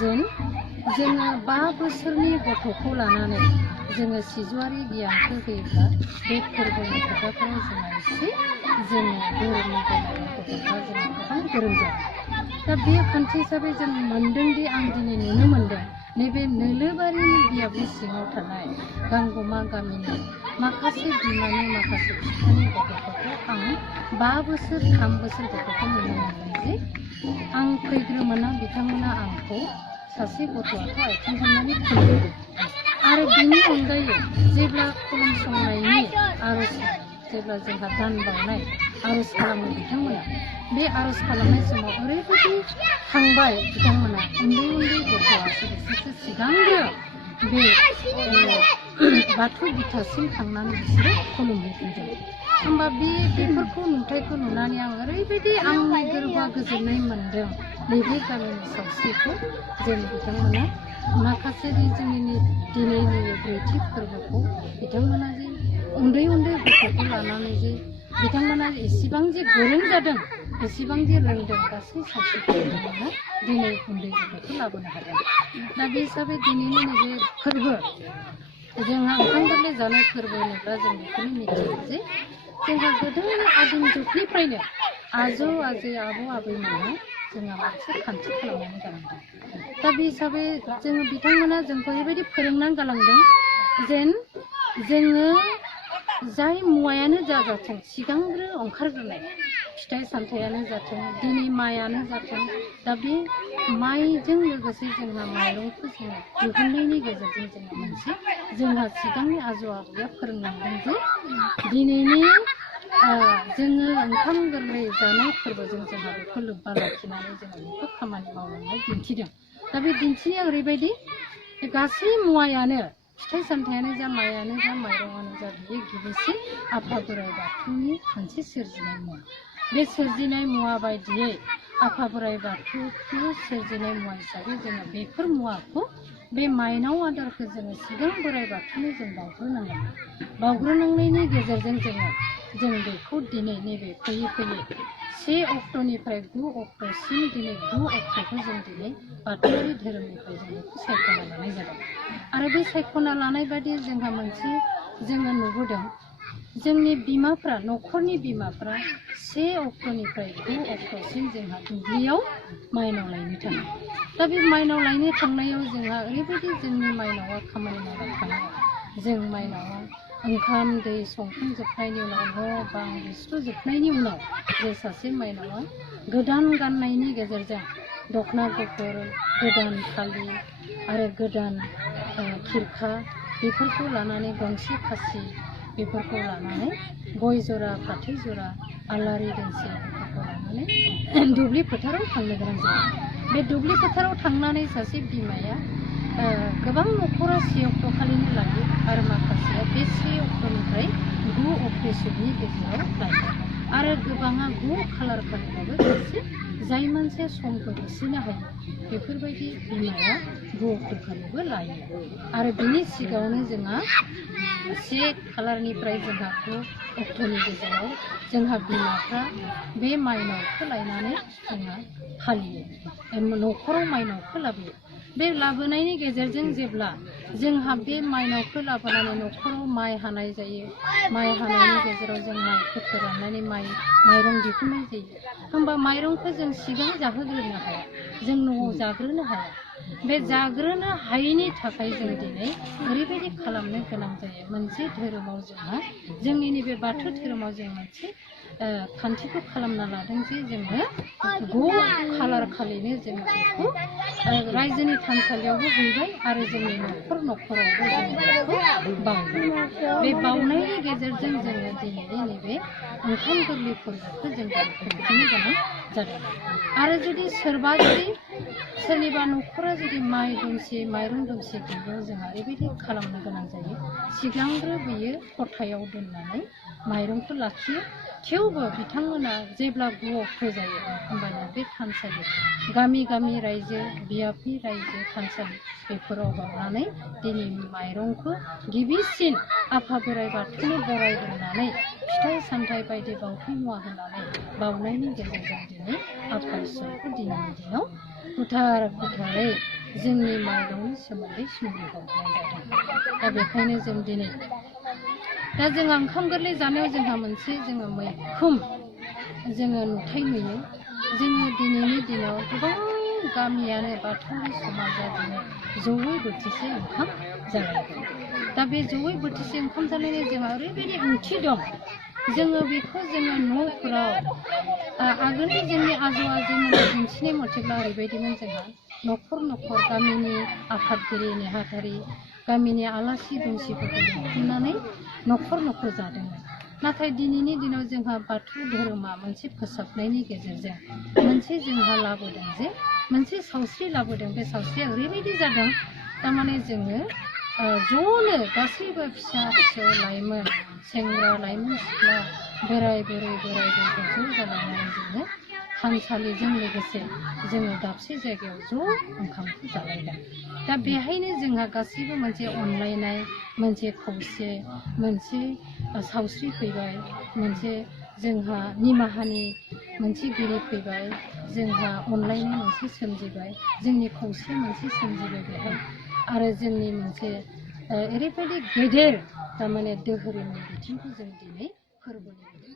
जेन जोङो 5 बोसोरनि गथ'खौ लानानै जोङो सिजौआरि गियानखौ होयोब्ला बे फोरबोनि खोथाफोराव जोंहा एसे जोङो धोरोमनि बेलायाव गथ'फ्रा जोङो गोबां गोरों जागोन। दा बे खान्थि हिसाबै जों मोनदोंदि आं दिनै नुनो मोनदों नैबे नोलोबारिनि बियाबनि सिङाव थानाय गांगमा गामिनि माखासे बिमानि माखासे बिफानि गथ'फोरखौ आं 5 बोसोर 3 बोसोर गथ'खौ नुनो मोनदों जे आं फैग्रोमोना बिथांमोना आंखौ सासे गथ'आथ' आथिं हमनानै खुलुमदों आरो बिनि अनगायै जेब्ला खुलुमसंनायनि आर'ज जेब्ला जोंहा दान बावनाय आर'ज खालामो बिथांमोना बे आर'ज खालामनाय समाव ओरैबायदि थांबाय बिथांमोना उन्दै उन्दै गथ'आसो बिसोरसो सिगांग्रो बे बाथौ बिथासिम थांनानै बिसोरो खुलुमहैफिनदों। होमबा बेफोरखौ नुथायखौ नुनानै आं ओरैबायदि आंनि गोरबोआ गोजोननाय मोन्दों नैबे गामिनि सावस्रिखौ जेन बिथांमोना माखासे जोंनि दिनैनि ब्रैथि फोरबोखौ बिथांमोना जे उन्दै उन्दै गथ'खौ लानानै जे बिथांमोना एसेबां जे गोरों जादों एसेबां जे रोंदों गासै सावस्रिखौ बिथांमोना दिनै उन्दै गथ'खौ लाबोनो हादों। दा बे हिसाबै दिनैनि नैबे फोरबो जोंहा ओंखाम गोरलै जानाय फोरबो होनोब्ला जों बेखौनो मिथियो जे जोंहा गोदोनि आदिम जुगनिफ्रायनो आजौ आजै आबौ आबैमोनहा जोंहा मोनसे खान्थि खालामनानै गालांदों। दा बे हिसाबै जोङो बिथांमोना जोंखौ ओरैबायदि फोरोंनानै गालांदों जेन जोङो जाय मुवायानो जाथों सिगांग्रो ओंखारग्रोनाय फिथाइ सामथायानो जाथों दिनै माइयानो जाथों दा बे माइजों लोगोसे जोंहा माइरंखौ जोङो दिहुननायनि गेजेरजों जोङो मोनसे जोंहा सिगांनि आजौ आबौया फोरोंलांदों जे दिनैनि जोङो ओंखाम गोरलै जानाय फोरबोजों जोंहा बेखौ लोब्बा लाखिनानै जोङो बेखौ खामानि मावलांनाय दिन्थिदों। दा बे दिन्थिनाया ओरैबायदि गासै मुवायानो फिथाइ सामथायानो जा माइयानो जा माइरंआनो जा बियो गिबिसिन आफा बोराइ बाथौनि मोनसे सोरजिनाय मुवा। बे सोरजिनाय मुवा बायदियै आफा बोराइ बाथौखौ सोरजिनाय मुवा हिसाबै जोङो बेफोर मुवाखौ बे माइनाव आदारखौ जोङो सिगां बोराइ बाथौनो जों बावग्रोनांगोन। बावग्रोनांनायनि गेजेरजों जों बेखौ दिनै नैबे फैयै फैयै 1 अक्ट'निफ्राय 9 अक्ट'सिम दिनै 9 अक्ट'खौ जों दिनै बाथौआरि धोरोमनिफ्राय जों बेखौ सायख'ना लानाय जादों। आरो बे सायख'ना लानाय बादि जोंहा मोनसे जोङो नुबोदों जोंनि बिमाफ्रा न'खरनि बिमाफ्रा 1 अक्ट'निफ्राय 9 अक्ट'सिम जोंहा दुब्लियाव माइनाव लायनो थाङो। दा बे माइनाव लायनो थांनायाव जोंहा ओरैबायदि जोंनि माइनावा खामानि मावना थाङो जों माइनावा ओंखाम दै संखांजोबनायनि उनाव न' बां लिरस्रुजोबनायनि उनाव जे सासे माइनावा गोदान गाननायनि गेजेरजों दखना गुफुर गोदान फालि आरो गोदान खिरखा बेफोरखौ लानानै गंसे खासि बेफोरखौ लानानै गय जरा फाथै जरा आलारि दोंसे बेफोरखौ लानानै दुब्लि फोथाराव थांनो गोनां जायो। बे दुब्लि फोथाराव थांनानै सासे बिमाया गोबां न'खरा 1 अक्ट' खालिनो लायो आरो माखासेया बे 1 अक्ट'निफ्राय 9 अक्ट'सिमनि गेजेराव लायो आरो गोबाङा 9 खालार खालिबाबो एसे जाय मानसिया समखौ होसोनो हायो बेफोरबायदि बिमाया 9 अक्ट' खालिबो लायो आरो बिनि सिगाङावनो जोंहा 1 खालारनिफ्राय जोंहा 9 अक्ट'नि गेजेराव जोंहा बिमाफ्रा बे माइनावखौ लायनानै जोंहा फालियो न'खराव माइनावखौ लाबोयो। बे लाबोनायनि गेजेरजों जेब्ला जोंहा बे माइनावखौ लाबोनानै न'खराव माइ हानाय जायो माइ हानायनि गेजेराव जों माइखौ फोराननानै माइरं दिहुननाय जायो। होमबा माइरंखौ जों सिगां जाहोग्रोनो हाया जों न'आव जाग्रोनो हाया। बे जाग्रोनो हायैनि थाखाय जों दिनै ओरैबायदि खालामनो गोनां जायो मोनसे धोरोमाव जोंहा जोंनि नैबे बाथौ धोरोमाव जों मोनसे खान्थिखौ खालामना लादों जे जोङो 9 खालार खालिनो जोङो बेखौ रायजोनि थानसालियावबो हैबाय आरो जोंनि न'खरावबो जोङो बेखौ बावबाय। बे बावनायनि गेजेरजों जोङो दिनैनि नैबे ओंखाम गोरलै फोरबोखौ जों खुंफुंनो गोनां जादों। आरो जुदि सोरनिबा न'खरा जुदि माइ दंसे माइरं दंसे गैयियाव जोंहा ओरैबायदि खालामनो गोनां जायो सिगांग्रो बियो खथायाव दोननानै माइरंखौ लाखियो। थेवबो बिथांमोना जेब्ला 9 अक्ट' जायो होमबानिया बे थानसालि गामि गामि रायजो बियाबनि रायजो थानसालि बेफोराव बावनानै दिनै माइरंखौ गिबिसिन आफा बोराइ बाथौनो बरायग्रोनानै फिथाइ सामथाइ बायदि बावथाय मुवा होनानै बावनायनि गेजेरजों दिनै आफा इसोरखौ दिनैनि दिनाव गोथारै जोंनि माइरंनि सोमोन्दै सोमजिहरनाय जादों। दा बेखायनो जों दिनै दा जोंहा ओंखाम गोरलै जानायाव जोंहा मोनसे जोङो मैखोम जोङो नुथाय नुयो। जोङो दिनैनि दिनाव गोबां गामियानो बाथौआरि समाजा दिनै जयै बोथिसे ओंखाम जालायदों। दा बे जयै बोथिसे ओंखाम जालायनाय जोंहा ओरैबायदि ओंथि दं। जोङो बेखौ जोङो न'फोराव आगोलनि जोंनि आजौ आजैमोना दिन्थिनाय मथेब्ला ओरैबायदिमोन जोंहा न'खर न'खर गामिनि आफादगिरि नेहाथारि गामिनि आलासि दुमसिफोरखौ लिंथुमनानै न'खर न'खर जादोंमोन। नाथाय दिनैनि दिनाव जोंहा बाथौ धोरोमा मोनसे फोसाबनायनि गेजेरजों मोनसे जोंहा लाबोदों जे मोनसे सावस्रि लाबोदों। बे सावस्रिया ओरैबायदि जादों थारमाने जोङो ज'नो गासैबो फिसा फिसौ लाइमोन सेंग्रा लाइमोन सिख्ला बोराय बुरै ज' जालायनानै जोङो थानसालिजों लोगोसे जोङो दाबसे जायगायाव ज' ओंखामखौ जालायदों। दा बेहायनो जोंहा गासैबो मोनसे अनलायनाय मोनसे खौसे मोनसे सावस्रि फैबाय, मोनसे जोंहा निमाहानि मोनसे गिरि फैबाय, जोंहा अनलायनाय मोनसे सोमजिबाय, जोंनि खौसे मोनसे सोमजिबाय बेहाय। आरो जोंनि मोनसे ओरैबायदि गेदेर थारमाने धोरोमनि बिथिंखौ जों दिनै फोरबोनि